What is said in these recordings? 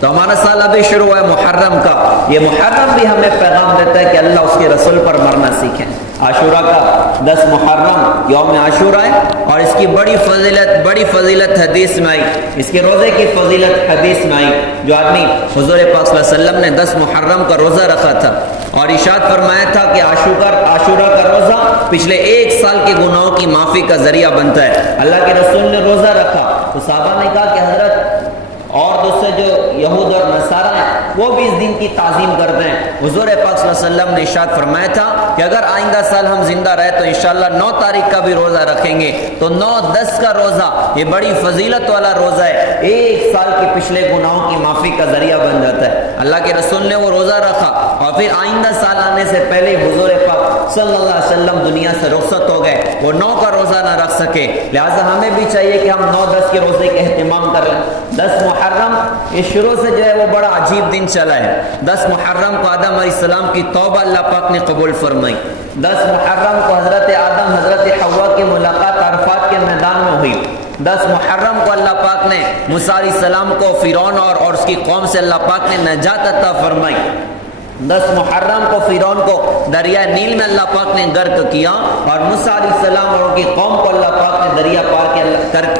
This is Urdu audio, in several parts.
تو ہمارا سال ابھی شروع ہے محرم کا. یہ محرم بھی ہمیں پیغام دیتا ہے کہ اللہ اس کے رسول پر مرنا سیکھیں. عاشورہ کا 10 محرم یوم عاشورہ ہے اور اس کی بڑی فضیلت حدیث میں آئی. اس کے روزے کی فضیلت حدیث میں آئی. جو آدمی حضور پاک صلی اللہ علیہ وسلم نے 10 محرم کا روزہ رکھا تھا اور ارشاد فرمایا تھا کہ عاشورہ کا روزہ پچھلے 1 سال کے گناہوں کی معافی کا ذریعہ بنتا ہے. اللہ کے رسول نے روزہ رکھا تو صحابہ نے کہا کہ حضرت اور دوسرے جو یہود اور نصارہ ہیں وہ بھی اس دن کی تعظیم کرتے ہیں. حضور پاک صلی اللہ علیہ وسلم نے ارشاد فرمایا تھا کہ اگر آئندہ سال ہم زندہ رہے تو انشاءاللہ 9 تاریخ کا بھی روزہ رکھیں گے. تو 9-10 کا روزہ یہ بڑی فضیلت والا روزہ ہے. 1 سال کے پچھلے گناہوں کی معافی کا ذریعہ بن جاتا ہے. اللہ کے رسول نے وہ روزہ رکھا اور پھر آئندہ سال آنے سے پہلے حضور پاک صلی اللہ علیہ وسلم دنیا سے رخصت ہو گئے. وہ 9 کا روزہ نہ رکھ سکے. لہٰذا ہمیں بھی چاہیے کہ ہم 9-10 کے روزے کا اہتمام کر لیں. 10 محرم یہ شروع سے جو ہے وہ بڑا عجیب دن چلا ہے. 10 محرم کو آدم علیہ السلام کی توبہ اللہ پاک نے قبول فرمائی. 10 محرم کو حضرت آدم حضرت حوا کی ملاقات عرفات کے میدان میں ہوئی. 10 محرم کو اللہ پاک نے موسیٰ علیہ السلام کو فرعون اور اس کی قوم سے اللہ پاک نے نجات عطا فرمائی. 10 محرم کو فرعون کو دریائے نیل میں اللہ پاک نے غرق کیا اور موسیٰ علیہ السلام اور ان کی قوم کو اللہ پاک نے دریا پار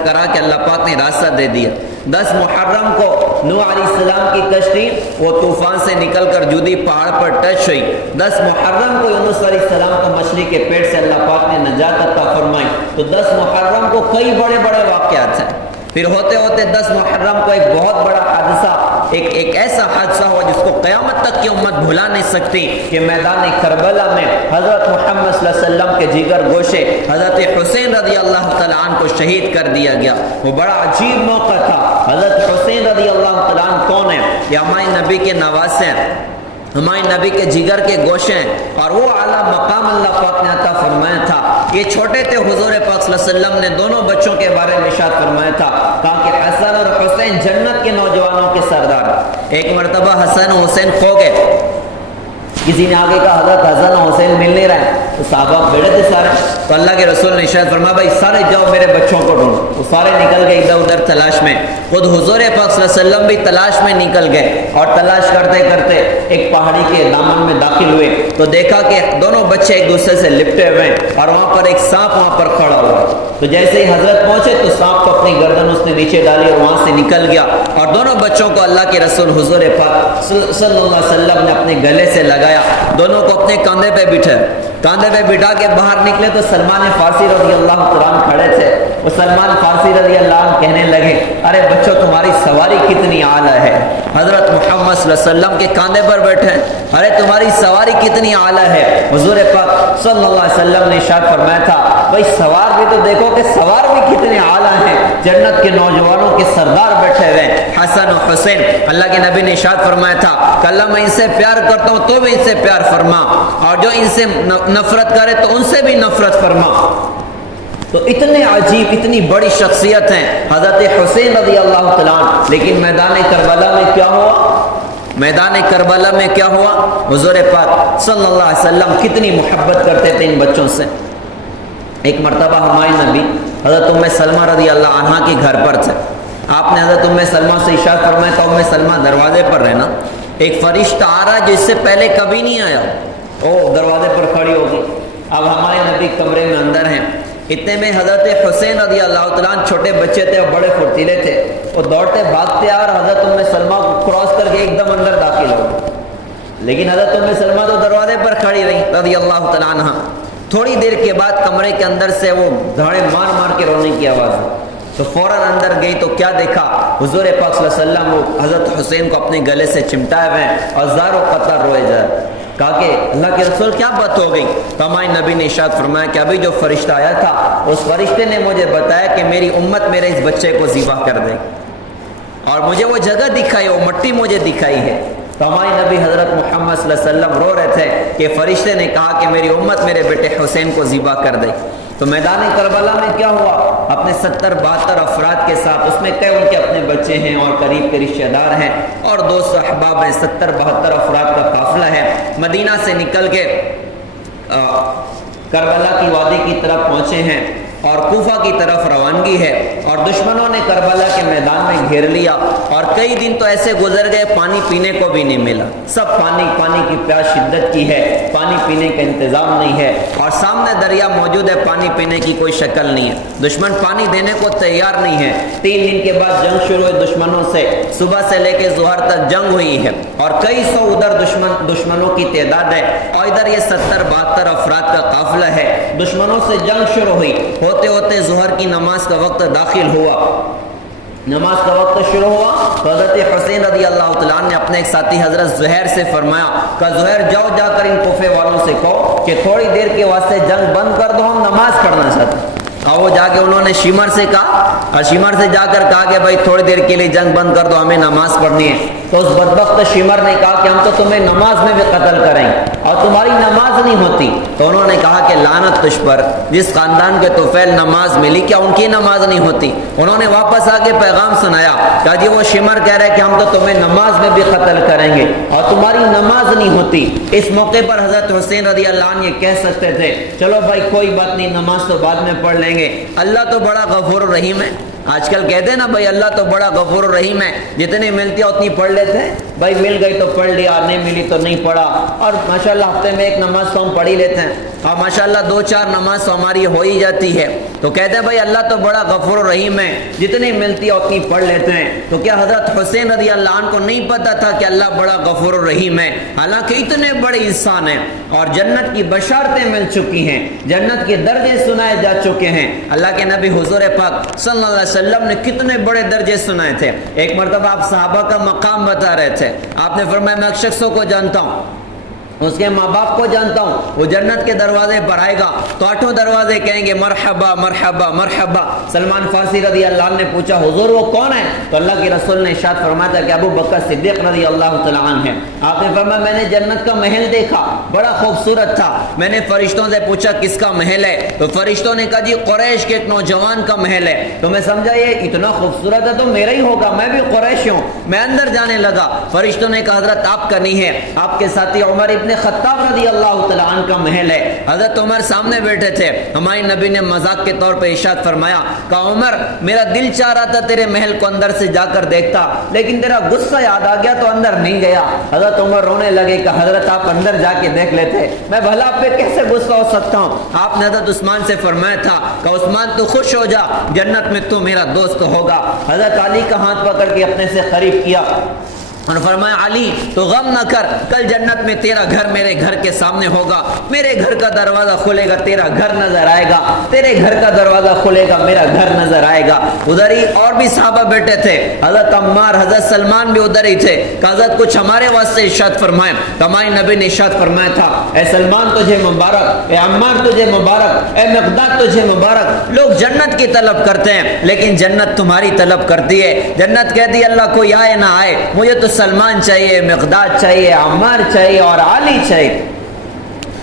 کرا کے اللہ پاک نے راستہ دے دیا. 10 محرم کو نوح علیہ السلام کی کشتی وہ طوفان سے نکل کر جودی پہاڑ پر ٹچ ہوئی. 10 محرم کو یونس علیہ السلام کو مچھلی کے پیٹ سے اللہ پاک نے نجات عطا فرمائی. تو 10 محرم کو کئی بڑے بڑے واقعات ہیں. پھر ہوتے ہوتے 10 محرم کو ایک بہت بڑا حادثہ ایک ایسا حادثہ ہوا جس کو قیامت تک کی امت بھلا نہیں سکتی کہ میدان کربلا میں حضرت محمد صلی اللہ علیہ وسلم کے جگر گوشے حضرت حسین رضی اللہ تعالیٰ عنہ کو شہید کر دیا گیا. وہ بڑا عجیب موقع تھا. حضرت حسین رضی اللہ تعالیٰ عنہ کون ہیں؟ یہ ہمارے نبی کے نواسے ہیں, ہمارے نبی کے جگر کے گوشے ہیں اور وہ اعلیٰ مقام اللہ پاک نے عطا فرمایا تھا. یہ چھوٹے تھے, حضور پاک صلی اللہ علیہ وسلم نے دونوں بچوں کے بارے میں ارشاد فرمایا تھا کہا کہ حسن اور حسین جنت کے نوجوانوں کے سردار. ایک مرتبہ حسن و حسین کھو گئے. کسی نے آگے کہا حضرت حسن و حسین مل نہیں رہے. تو صحابہ بیٹھے تھے سارے. تو اللہ کے رسول نے ارشاد فرمایا بھائی سارے جاؤ میرے بچوں کو ڈھونڈو. وہ سارے نکل گئے ادھر ادھر تلاش میں. خود حضور پاک صلی اللہ علیہ وسلم بھی تلاش میں نکل گئے اور تلاش کرتے کرتے ایک پہاڑی کے دامن میں داخل ہوئے تو دیکھا کہ دونوں بچے ایک دوسرے سے لپٹے ہوئے اور وہاں پر ایک سانپ وہاں پر کھڑا ہوا. تو جیسے ہی حضرت پہنچے تو سانپ کو اپنی گردن اس نے نیچے ڈالی اور وہاں سے نکل گیا اور دونوں بچوں کو اللہ کے رسول حضور پاک صلی اللہ علیہ وسلم نے اپنے گلے سے لگایا. دونوں کو اپنے کاندھے پہ بٹھا کے باہر نکلے تو سلمان فارسی رضی اللہ تعالیٰ عنہ کھڑے تھے. وہ سلمان فارسی رضی اللہ عنہ کہنے لگے ارے بچوں تمہاری سواری کتنی اعلیٰ ہے. حضرت محمد صلی اللہ علیہ وسلم کے کاندھے پر بیٹھے, ارے تمہاری سواری کتنی اعلیٰ ہے. حضور پاک صلی اللہ علیہ وسلم نے ارشاد فرمایا تھا بھائی سوار بھی تو دیکھو کہ سوار بھی کتنے اعلیٰ ہیں. جنت کے نوجوانوں کے سردار بیٹھے ہوئے حسن و حسین. اللہ کے نبی نے ارشاد فرمایا تھا کہ اللہ میں ان سے پیار کرتا ہوں تو بھی ان سے پیار فرما اور جو ان سے نفرت کرے تو ان سے بھی نفرت فرما. تو اتنے عجیب اتنی بڑی شخصیت ہیں حضرت حسین رضی اللہ تعالیٰ عنہ. لیکن میدان کربلا میں کیا ہوا؟ حضور پاک صلی اللہ علیہ وسلم کتنی محبت کرتے تھے ان بچوں سے. ایک مرتبہ ہمارے نبی حضرت ام سلمہ رضی اللہ عنہا کے گھر پر تھے. آپ نے حضرت ام سلمہ سے ارشاد فرمایا تھا ام سلمہ دروازے پر رہنا, ایک فرشتہ آ رہا جس سے پہلے کبھی نہیں آیا. او دروازے پر کھڑی ہوگی. اب ہمارے نبی کمرے میں اندر ہیں. اتنے میں حضرت حسین رضی اللہ تعالیٰ عنہ چھوٹے بچے تھے اور بڑے پھرتیلے تھے. وہ دوڑتے بھاگتے اور حضرت ام سلمہ کو کراس کر کے ایک دم اندر داخل ہو گئے. لیکن حضرت ام سلمہ تو دروازے پر کھڑی رہی رضی اللہ تعالیٰ عنہ. تھوڑی دیر کے بعد کمرے کے اندر سے وہ دھاڑے مار مار کے رونے کی آواز آئی. تو فوراً اندر گئی تو کیا دیکھا حضور پاک صلی اللہ علیہ وسلم وہ حضرت حسین کو اپنے گلے سے چمٹائے ہوئے اور زار و قطر روئے جا رہے. کہا کہ اللہ کے رسول کیا بات ہو گئی؟ تو ہمارے نبی نے ارشاد فرمایا کہ ابھی جو فرشتہ آیا تھا اس فرشتے نے مجھے بتایا کہ میری امت میرے اس بچے کو ذبح کر دے اور مجھے وہ جگہ دکھائی, وہ مٹی مجھے دکھائی ہے. تو ہمارے نبی حضرت محمد صلی اللہ علیہ وسلم رو رہے تھے کہ فرشتے نے کہا کہ میری امت میرے بیٹے حسین کو ذبح کر دے. تو میدان کربلا میں کیا ہوا؟ اپنے 70-72 افراد کے ساتھ, اس میں کئی ان کے اپنے بچے ہیں اور قریب کے رشتہ دار ہیں اور 200 احباب ہیں. 70-72 افراد کا قافلہ ہے. مدینہ سے نکل کے کربلا کی وادی کی طرف پہنچے ہیں اور کوفہ کی طرف روانگی ہے، اور دشمنوں نے کربلا کے میدان میں گھیر لیا، اور کئی دن تو ایسے گزر گئے پانی پینے کو بھی نہیں ملا، سب پانی کی پیاس شدت کی ہے، پانی پینے کا انتظام نہیں ہے، اور سامنے دریا موجود ہے، پانی پینے کی کوئی شکل نہیں ہے، دشمن پانی دینے کو تیار نہیں ہے۔ 3 دن کے بعد جنگ شروع ہوئی دشمنوں سے، صبح سے لے کے ظہر تک جنگ ہوئی ہے، اور کئی سو ادھر دشمنوں کی تعداد ہے، اور ادھر یہ 70-72 افراد کا قافلہ ہے۔ دشمنوں سے جنگ شروع ہوئی، ہوتے ہوتے ظہر کی نماز کا وقت داخل ہوا، نماز کا وقت شروع ہوا تو حضرت حسین رضی اللہ تعالیٰ نے اپنے ایک ساتھی حضرت زہیر سے فرمایا کہ زہیر جاؤ جا کر ان کوفے والوں سے کہو کہ تھوڑی دیر کے واسطے جنگ بند کر دو، ہم نماز پڑھنا چاہتے ہیں۔ اور وہ جا کے انہوں نے شیمر سے کہا، اور شیمر سے جا کر کہا کہ بھائی تھوڑی دیر کے لیے جنگ بند کر دو، ہمیں نماز پڑھنی ہے۔ تو اس بدبخت شیمر نے کہا کہ ہم تو تمہیں نماز میں بھی قتل کریں گے اور تمہاری نماز نہیں ہوتی۔ تو انہوں نے کہا کہ لعنت تجھ پر، جس خاندان کے طفیل نماز ملی کیا ان کی نماز نہیں ہوتی؟ انہوں نے واپس آ کے پیغام سنایا کہ جی وہ شیمر کہہ رہے کہ ہم تو تمہیں نماز میں بھی قتل کریں گے اور تمہاری نماز نہیں ہوتی۔ اس موقع پر حضرت حسین رضی اللہ عنہ یہ کہہ سکتے تھے چلو بھائی کوئی بات نہیں، نماز تو بعد میں پڑھ لیں گے، اللہ تو بڑا غفور الرحیم ہے۔ آج کل کہتے ہیں نا بھائی اللہ تو بڑا غفور الرحیم ہے، جتنی ملتی ہے اتنی پڑھ لیتے ہیں، بھائی مل گئی تو پڑھ لیا، نہیں ملی تو نہیں پڑھا، اور ماشاءاللہ ہفتے میں ایک نماز تو ہم پڑھ ہی لیتے ہیں، اور ماشاءاللہ 2-4 نماز تو ہماری ہو ہی جاتی ہے۔ تو کہتے ہیں بھائی اللہ تو بڑا غفور الرحیم ہے، جتنی ملتی ہے اتنی پڑھ لیتے ہیں۔ تو کیا حضرت حسین رضی اللہ عنہ کو نہیں پتا تھا کہ اللہ بڑا غفور الرحیم ہے؟ حالانکہ اتنے بڑے انسان ہیں اور جنت کی بشارتیں مل چکی ہیں، جنت کے درجے سنائے جا چکے ہیں۔ اللہ کے نبی حضور پاک صلی اللہ علیہ وسلم نے کتنے بڑے درجے سنائے تھے۔ ایک مرتبہ آپ صحابہ کا مقام بتا رہے تھے، آپ نے فرمایا میں ایک شخص کو جانتا ہوں، اس کے ماں باپ کو جانتا ہوں، وہ جنت کے دروازے پر آئے گا تو 8 دروازے کہیں گے مرحبا مرحبا مرحبا۔ سلمان فارسی رضی اللہ عنہ نے پوچھا حضور وہ کون ہے؟ تو اللہ کے رسول نے ارشاد فرمایا تھا کہ ابو بکر صدیق رضی اللہ تعالیٰ عنہ ہے۔ آپ نے فرمایا میں نے جنت کا محل دیکھا، بڑا خوبصورت تھا، میں نے فرشتوں سے پوچھا کس کا محل ہے؟ تو فرشتوں نے کہا جی قریش کے ایک نوجوان کا محل ہے۔ تو میں سمجھا یہ اتنا خوبصورت ہے تو میرا ہی ہوگا، میں بھی قریش ہوں۔ میں اندر جانے لگا، فرشتوں نے کہا حضرت آپ کا نہیں ہے، آپ کے ساتھی عمر ابن خطاب رضی اللہ تعالیٰ عنہ کا محل ہے۔ حضرت عمر سامنے بیٹھے تھے، ہمارے نبی نے مذاق کے طور پہ ارشاد فرمایا کہ عمر میرا دل چاہ رہا تھا تیرے محل کو اندر سے جا کر دیکھتا، لیکن تیرا غصہ یاد آ گیا تو اندر نہیں گیا۔ حضرت عمر رونے لگے کہ حضرت آپ اندر جا کے دیکھ لیتے، میں بھلا آپ پہ کیسے غصہ ہو سکتا ہوں؟ آپ نے حضرت عثمان سے فرمایا تھا کہ عثمان تو خوش ہو جا، جنت میں تو میرا دوست ہوگا۔ حضرت علی کا ہاتھ پکڑ کے اپنے سے قریب کیا اور فرمایا علی تو غم نہ کر، کل جنت میں تیرا گھر میرے گھر کے سامنے ہوگا، میرے گھر کا دروازہ کھلے گا تیرا گھر نظر آئے گا، تیرے گھر کا دروازہ کھلے گا میرا گھر نظر آئے گا۔ ادھر ہی اور بھی صحابہ بیٹھے تھے، حضرت عمار حضرت سلمان بھی ادھر ہی تھے کہ حضرت کچھ ہمارے واسطے ارشاد فرمائے۔ ہمارے نبی نے ارشاد فرمایا تھا اے سلمان تجھے مبارک، اے عمار تجھے مبارک، اے مقداد تجھے مبارک۔ لوگ جنت کی طلب کرتے ہیں لیکن جنت تمہاری طلب کرتی ہے۔ جنت کہتی ہے اللہ کوئی آئے نہ آئے، مجھے تو سلمان چاہیے، مقداد چاہیے، عمار چاہیے اور علی چاہیے۔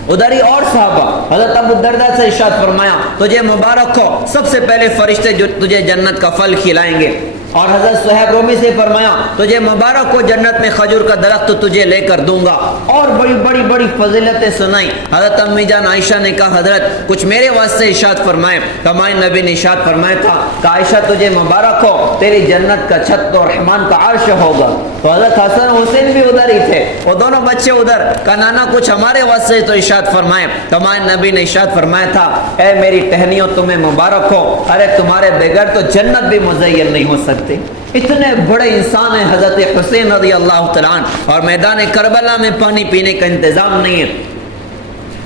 ادھر ہی اور صحابہ حضرت ابو الدرداء سے ارشاد فرمایا تجھے مبارک ہو، سب سے پہلے فرشتے جو تجھے جنت کا پھل کھلائیں گے۔ اور حضرت صہیب رومی سے فرمایا تجھے مبارک ہو، جنت میں کھجور کا درخت تجھے لے کر دوں گا، اور بڑی بڑی بڑی فضیلتیں سنائی۔ حضرت امی جان عائشہ نے کہا حضرت کچھ میرے واسطے ارشاد فرمائے۔ ہمارے نبی نے ارشاد فرمایا تھا کہ عائشہ تجھے مبارک ہو، تیری جنت کا چھت تو رحمان کا عرش ہوگا۔ تو حضرت حسن حسین بھی ادھر ہی تھے، وہ دونوں بچے ادھر کا نانا کچھ ہمارے واسطے تو ارشاد فرمائے۔ ہمارے نبی نے ارشاد فرمایا تھا اے میری ٹہنیوں تمہیں مبارک ہو، ارے تمہارے بغیر تو جنت بھی مزین نہیں ہو سکتی۔ اتنے بڑے انسان ہیں حضرت حسین رضی اللہ تعالیٰ عنہ، اور میدان کربلا میں پانی پینے کا انتظام نہیں ہے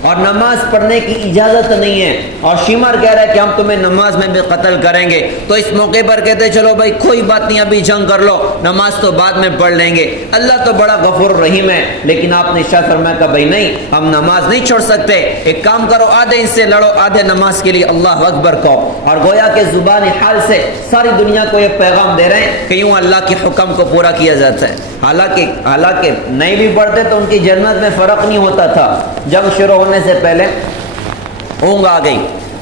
اور نماز پڑھنے کی اجازت نہیں ہے، اور شیمر کہہ رہا ہے کہ ہم تمہیں نماز میں بھی قتل کریں گے۔ تو اس موقع پر کہتے چلو بھائی کوئی بات نہیں، ابھی جنگ کر لو، نماز تو بعد میں پڑھ لیں گے، اللہ تو بڑا غفور رحیم ہے۔ لیکن آپ نے ارشاد فرمایا کہ بھائی نہیں، ہم نماز نہیں چھوڑ سکتے، ایک کام کرو آدھے ان سے لڑو، آدھے نماز کے لیے اللہ اکبر کہو۔ اور گویا کہ زبان حال سے ساری دنیا کو یہ پیغام دے رہے ہیں کہ یوں اللہ کے حکم کو پورا کیا جاتا ہے۔ حالانکہ نہیں بھی پڑھتے تو ان کی جنت میں فرق نہیں ہوتا تھا۔ جنگ شروع ہونے سے پہلے اونگ آ گئی،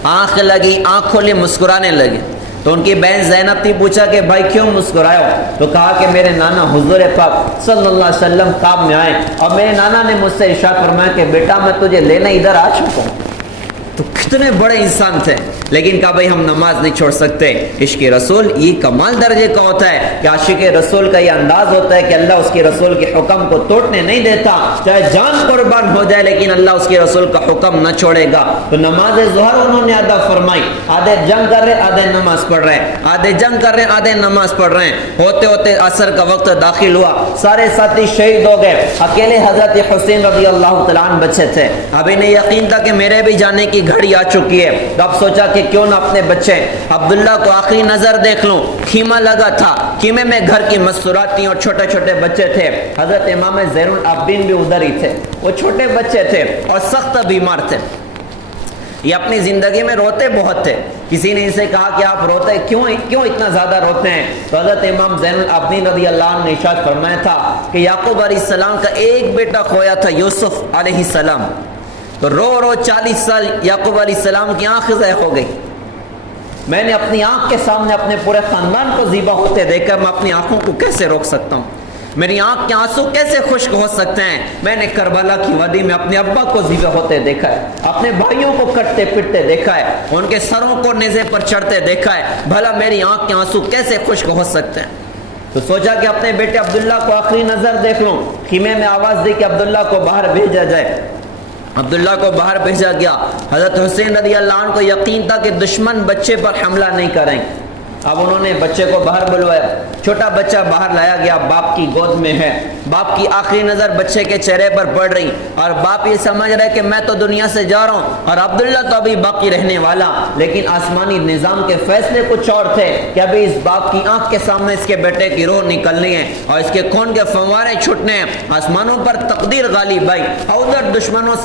آنکھ لگی، آنکھ کھولی، مسکرانے لگے۔ تو ان کی بہن زینب تھی، پوچھا کہ بھائی کیوں مسکرائے ہو؟ تو کہا کہ میرے نانا حضور پاک صلی اللہ علیہ وسلم کام میں آئے اور میرے نانا نے مجھ سے ارشاد فرمایا کہ بیٹا میں تجھے لینے ادھر آ چکا ہوں۔ تو کتنے بڑے انسان تھے، لیکن کہا بھائی ہم نماز نہیں چھوڑ سکتے. عشق رسول یہ کمال درجے کا ہوتا ہے کہ عاشق رسول کا یہ انداز ہوتا ہے کہ اللہ اس کے رسول کے حکم کو توڑنے نہیں دیتا, چاہے جان قربان ہو جائے لیکن اللہ اس کے رسول کا حکم نہ چھوڑے گا. تو نماز ظہر انہوں نے ادا فرمائی, آدھے جنگ کر رہے آدھے نماز پڑھ رہے ہیں, آدھے جنگ کر رہے ہیں آدھے نماز پڑھ رہے ہیں. ہوتے ہوتے عصر کا وقت داخل ہوا, سارے ساتھی شہید ہو گئے, اکیلے حضرت حسین رضی اللہ تعالیٰ عنہ بچے تھے. اب انہیں یقین تھا کہ میرے بھی جانے کی گھڑی آ چکی ہے. تو اب سوچا کہ کیوں نہ اپنے بچے عبداللہ کو آخری نظر دیکھ لوں. خیمہ لگا تھا, خیمے میں گھر کی مستورات تھیں اور چھوٹے چھوٹے بچے تھے. حضرت امام زین العابدین بھی ادھر ہی تھے, وہ چھوٹے بچے تھے اور سخت بیمار تھے. یہ اپنی زندگی میں روتے بہت تھے. کسی نے اسے کہا کہ آپ روتے کیوں اتنا زیادہ روتے ہیں؟ تو حضرت امام زین العابدین رضی اللہ عنہ نے ارشاد فرمایا تھا کہ یعقوب علیہ السلام کا ایک بیٹا کھویا تھا, یوسف علیہ السلام. تو رو رو 40 سال یعقوب علیہ السلام کی آنکھ ضائع ہو گئی. میں نے اپنی آنکھ کے سامنے اپنے پورے خاندان کو ذبح ہوتے دیکھا, میں اپنی آنکھوں کو کیسے روک سکتا ہوں؟ میری آنکھ کے آنسو کیسے خشک ہو سکتے ہیں؟ میں نے کربلا کی وادی میں اپنے ابا کو ذبح ہوتے دیکھا ہے, اپنے بھائیوں کو کٹتے پٹتے دیکھا ہے, ان کے سروں کو نیزے پر چڑھتے دیکھا ہے. بھلا میری آنکھ کے آنسو کیسے خشک ہو سکتے ہیں؟ تو سوچا کہ اپنے بیٹے عبداللہ کو آخری نظر دیکھ لوں. خیمے میں آواز دی کہ عبداللہ کو باہر بھیجا جائے. عبداللہ کو باہر بھیجا گیا. حضرت حسین رضی اللہ عنہ کو یقین تھا کہ دشمن بچے پر حملہ نہیں کریں. اب انہوں نے بچے کو باہر بلوایا. چھوٹا بچہ باہر لایا گیا, باپ کی گود میں ہے. باپ کی آخری نظر بچے کے چہرے پر پڑ رہی اور باپ یہ سمجھ رہے کہ میں تو دنیا سے جا رہا ہوں اور عبداللہ تو ابھی باقی رہنے والا. لیکن آسمانی نظام کے فیصلے کچھ اور تھے کہ ابھی اس باپ کی آنکھ کے سامنے اس کے بیٹے کی روح نکلنی ہے اور اس کے خون کے فوارے چھوٹنے ہیں. آسمانوں پر تقدیر غالب آئی. ادھر دشمنوں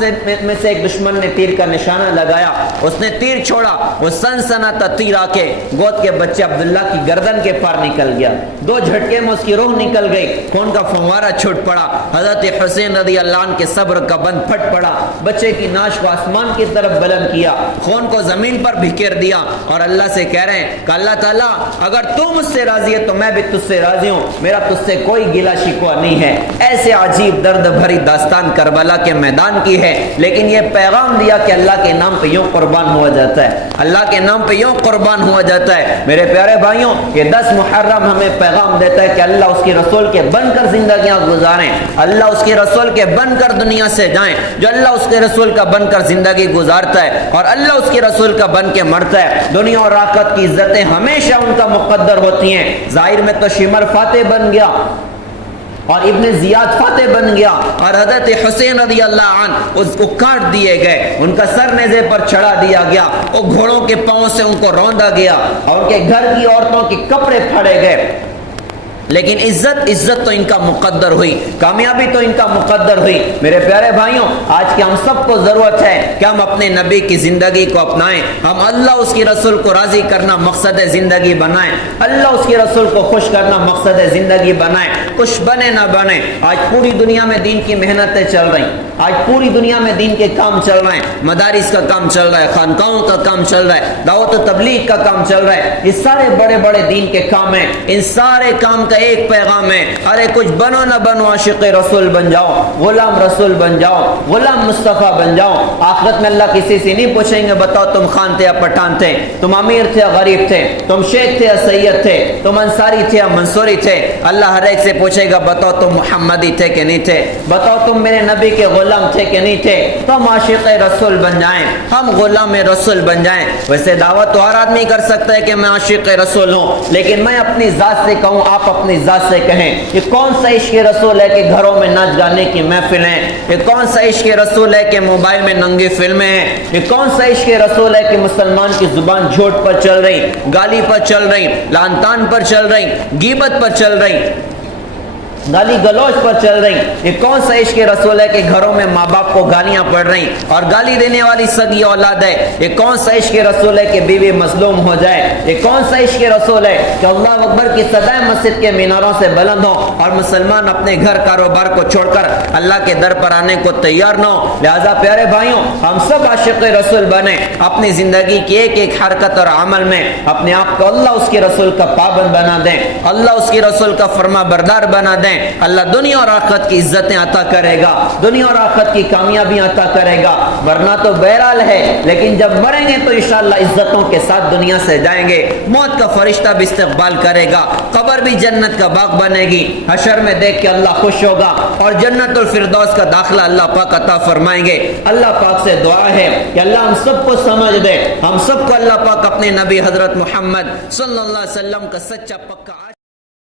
میں سے ایک دشمن نے تیر کا نشانہ لگایا, اس نے تیر چھوڑا, وہ سنسناتا تیر آ کے گود کے بچے عبداللہ کی گردن کے پار نکل گیا. 2 جھٹکے میں اس کی روح نکل گئی, خون کا فوارہ چھوٹ پڑا. حضرت حسین رضی اللہ عنہ کے صبر کا بند پھٹ پڑا. بچے کی ناش کو آسمان کی طرف بلند کیا, خون کو زمین پر بکھیر دیا اور اللہ سے کہہ رہے ہیں کہ اللہ تعالیٰ اگر تو مجھ سے راضی ہے تو میں بھی تجھ سے راضی ہوں, میرا تجھ سے کوئی گلہ شکوہ نہیں ہے. ایسے عجیب درد بھری داستان کربلا کے میدان کی ہے, لیکن یہ پیغام دیا کہ اللہ کے نام پہ یوں قربان ہوا جاتا ہے, اللہ کے نام پہ یوں قربان ہوا جاتا ہے. میرے پیارے بھائیوں, یہ 10 محرم ہمیں پیغام دیتا ہے کہ اللہ اس کے رسول کے بن کر زندگیاں گزاریں, اللہ اس کے رسول کے بن کر دنیا سے جائیں. جو اللہ اس کے رسول کا بن کر زندگی گزارتا ہے اور اللہ اس کے رسول کا بن کے مرتا ہے, دنیا اور آخرت کی عزتیں ہمیشہ ان کا مقدر ہوتی ہیں. ظاہر میں تو شمر فاتح بن گیا اور ابن زیاد فاتح بن گیا اور حضرت حسین رضی اللہ عنہ اس کو کاٹ دیے گئے, ان کا سر نیزے پر چڑھا دیا گیا, وہ گھوڑوں کے پاؤں سے ان کو روندا گیا اور ان کے گھر کی عورتوں کے کپڑے پھاڑے گئے. لیکن عزت تو ان کا مقدر ہوئی, کامیابی تو ان کا مقدر ہوئی. میرے پیارے بھائیوں, آج کے ہم سب کو ضرورت ہے کہ ہم اپنے نبی کی زندگی کو اپنائیں, ہم اللہ اس کی رسول کو راضی کرنا مقصد زندگی بنائیں, اللہ اس کی رسول کو خوش کرنا مقصد زندگی بنائیں. کچھ بنے نہ بنے, آج پوری دنیا میں دین کی محنتیں چل رہی, آج پوری دنیا میں دین کے کام چل رہے ہیں, مدارس کا کام چل رہا ہے, خانقاہوں کا کام چل رہا ہے, دعوت و تبلیغ کا کام چل رہا ہے. یہ سارے بڑے بڑے دین کے کام ہیں, ان سارے کام کا ایک پیغام ہے, ارے کچھ بنو نہ بنو عاشق رسول بن جاؤ, غلام رسول بن جاؤ, غلام مصطفیٰ بن جاؤ. آخرت میں اللہ کسی سے نہیں پوچھیں گے بتاؤ تم خان تھے یا پٹھان تھے, تم امیر تھے یا غریب تھے, تم شیخ تھے یا سید تھے, تم انصاری تھے یا منصوری تھے. اللہ ہر ایک سے پوچھے گا بتاؤ تم محمدی تھے کہ نہیں تھے, بتاؤ تم میرے نبی کے غلام تھے کہ نہیں تھے. تو ہم عاشق رسول بن جائیں, ہم غلام رسول بن جائیں. ویسے دعوت تو ہر آدمی کر سکتا ہے کہ میں عاشق رسول ہوں, لیکن میں اپنی ذات سے کہوں, آپ اپنی ذات سے کہیں. یہ کون سا عشق رسول ہے کہ گھروں میں ناچ گانے کی محفلیں, یہ کون سا عشق رسول ہے کہ موبائل میں ننگی فلمیں ہیں, یہ کون سا عشق رسول ہے کہ مسلمان کی زبان جھوٹ پر چل رہی, گالی پر چل رہی, لعن طعن پر چل رہی, غیبت پر چل رہی, گالی گلوچ پر چل رہی. یہ کون سا عشق رسول ہے کہ گھروں میں ماں باپ کو گالیاں پڑ رہی اور گالی دینے والی سگی اولاد ہے. یہ کون سا عشق رسول ہے کہ بیوی مظلوم ہو جائے. یہ کون سا عشق رسول ہے کہ اللہ اکبر کی صدائیں مسجد کے میناروں سے بلند ہو اور مسلمان اپنے گھر کاروبار کو چھوڑ کر اللہ کے در پر آنے کو تیار نہ ہو. لہذا پیارے بھائیوں, ہم سب عاشق رسول بنیں, اپنی زندگی کی ایک ایک حرکت اور عمل میں اپنے آپ کو اللہ اس کے رسول کا پابند بنا دیں, اللہ اس کے رسول کا فرما بردار بنا دیں. ہیں اللہ دنیا اور آخرت کی عزتیں عطا کرے گا, دنیا اور آخرت کی کامیابیاں عطا کرے گا. ورنہ تو بہرحال ہے, لیکن جب مریں گے تو انشاءاللہ عزتوں کے ساتھ دنیا سے جائیں گے. موت کا فرشتہ بھی استقبال کرے گا, قبر بھی جنت کا باغ بنے گی, حشر میں دیکھ کے اللہ خوش ہوگا اور جنت الفردوس کا داخلہ اللہ پاک عطا فرمائیں گے. اللہ پاک سے دعا ہے کہ اللہ ہم سب کو سمجھ دے, ہم سب کو اللہ پاک اپنے نبی حضرت محمد صلی اللہ علیہ وسلم کا سچا پکا